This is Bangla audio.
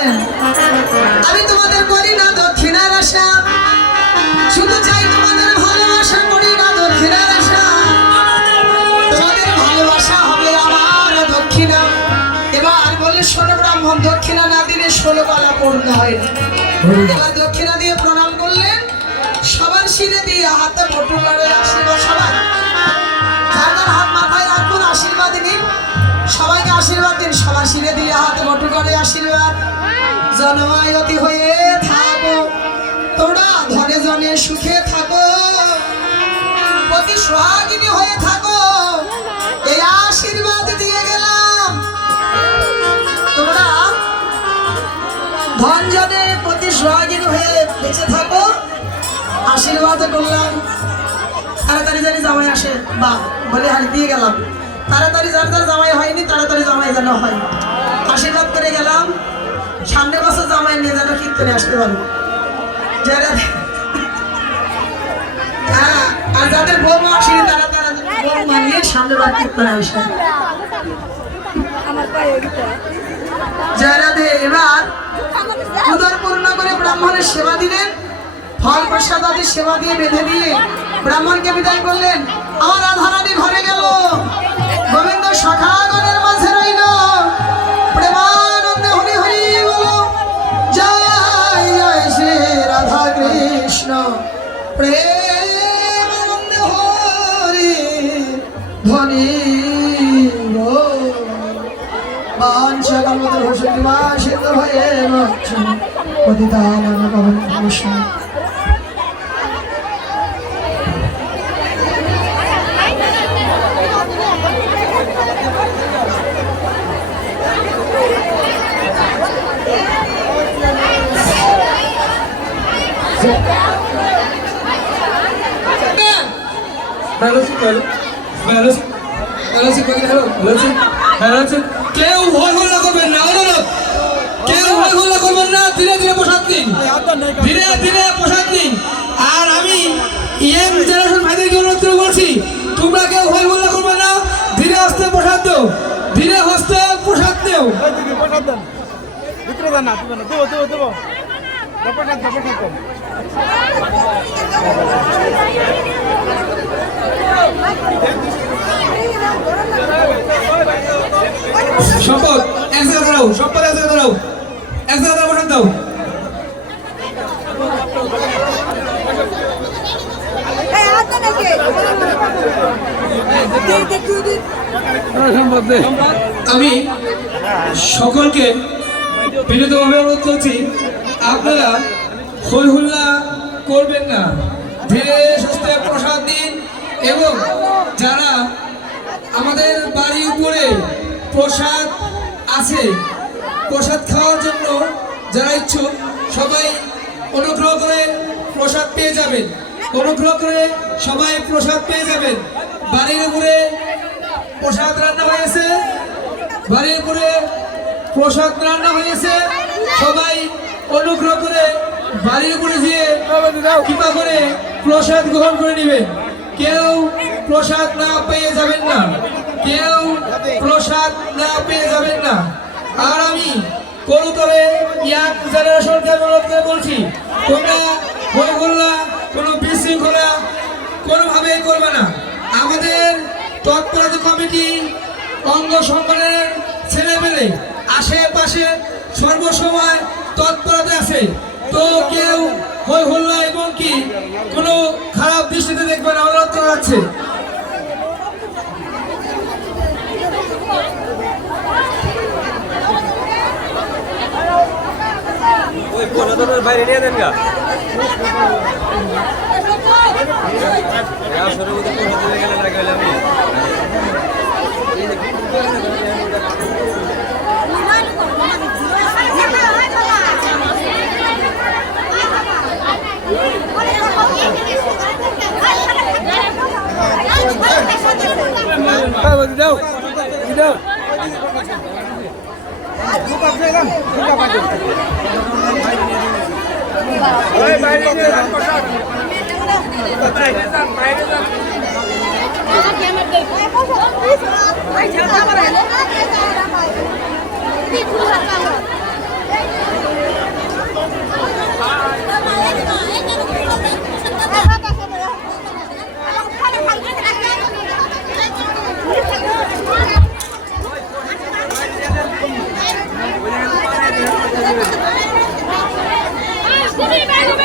আমি তোমাদের করি না দক্ষিণার আশা, শুধু চাই তোমাদের ভালোবাসা, করি না দক্ষিণার আশা। তোমাদের ভালোবাসা হবে আমার দক্ষিণা। এবার বললে শোনো ব্রাহ্মণ, দক্ষিণা না দিলে 16 পালা পূর্ণ হয় না। এবার দক্ষিণা দিয়ে প্রণাম করলেন, সবার শিরে দিয়ে হাতে বটু লড়ে আশীর্বাদ। সবাই যার যার হাত মাথায় রাখুন, আশীর্বাদ নিন, সবাইকে আশীর্বাদ দিন। সবার শিরে দিয়ে হাতে বটু করে আশীর্বাদ। জনমায়তি হয়ে থাকো তোমরা, ধনে জনে সুখে থাকো, প্রতি সোহাগিনী হয়ে থাকো, এই আশীর্বাদ দিয়ে গেলাম। তোমরা ধন জনে প্রতি সোহাগিনী হয়ে বেঁচে থাকো, আশীর্বাদ করলাম। তাড়াতাড়ি জানি জামাই আসে বা বলে হারি দিয়ে গেলাম। তাড়াতাড়ি যার যার জামাই হয়নি তাড়াতাড়ি জামাই যেন হয়, আশীর্বাদ করে গেলাম। সামনে বছর জামাই নিয়ে যেন কীর্তনে আসতে পারবো। হ্যাঁ, আর যাদের বৌমা আসেনি তারা তারা বৌমা নিয়ে সামনে বার কীর্তনে আসে। জয় রাধে। এবার উদর পূর্ণ করে ব্রাহ্মণের সেবা দিলেন, ফল প্রসাদ আদি সেবা দিয়ে বেঁধে দিয়ে ব্রাহ্মণকে বিদায় করলেন। আমার রাধারানী ঘরে গেল, গোবিন্দ সখাগণের মাঝে রইল, প্রেমানন্দে হরি হরি বলো, জয় জয় শ্রী রাধা কৃষ্ণ, প্রেমানন্দে হরি ধ্বনি বাঞ্ছাকামদের হসুতিমা সিদ্ধ হয়ে পতিতানাং পাবনেভ্যশ্চ। কেউ ভয় হল্লা করবেন না, অনুরোধ, কেউ ভয় হল্লা করবেন না। ধীরে ধীরে প্রসাদ দিন, ধীরে ধীরে প্রসাদ দিন। আর আমি ইয়ং জেনারেশন ভাইদেরকে অনুরোধ করে বলছি, তোমরা কেউ ভয় হল্লা করবে না, ধীরে হস্তে প্রসাদ দাও, ধীরে হস্তে প্রসাদ দাও। প্রসাদ দেন, ভিতরে দেন না, দেবো দেবো দেবো দেবো প্রসাদ দেবো। সম্পদ এক জায়গায় দাঁড়াও, সম্পদ এক জায়গায় দাঁড়াও, এক জায়গায় দাঁড়াও, প্রসাদ দাও। আমি সকলকে বিনীতভাবে অনুরোধ করছি, আপনারা হই হুল্লা করবেন না, ধীরে সুস্থে প্রসাদ দিন। এবং যারা আমাদের বাড়ির উপরে প্রসাদ আছে, প্রসাদ খাওয়ার জন্য যারা ইচ্ছুক সবাই অনুগ্রহ করে প্রসাদ পেয়ে যাবেন, অনুগ্রহ করে সবাই প্রসাদ পেয়ে যাবেন। বাড়ির উপরে প্রসাদ রান্না হয়েছে, বাড়ির উপরে প্রসাদ রান্না হয়েছে, সবাই অনুগ্রহ করে বাড়ির উপরে গিয়ে কৃপা করে প্রসাদ গ্রহণ করে নেবেন। কেউ প্রসাদ না পেয়ে যাবেন না, কেউ প্রসাদ না পেয়ে যাবেন না। আর আমি কলুতরে ইয়াং জেনারেশনকে অনুরোধ করে বলছি, তোমরা হই হল্লা, কোনো বিশৃঙ্খলা কোনোভাবেই করবে না। আমাদের তৎপরতা কমিটি অঙ্গ সংগঠনের ছেলেমেলে আশেপাশে সর্বসময় তৎপরতা আছে, তো কেউ হই হল্লা এবং কি কোনো খারাপ দৃষ্টিতে দেখবে না, অনুরোধ করা যাচ্ছে। বাইরে নিয়ে দেন গা দাও দাও বাইরে Happy birthday!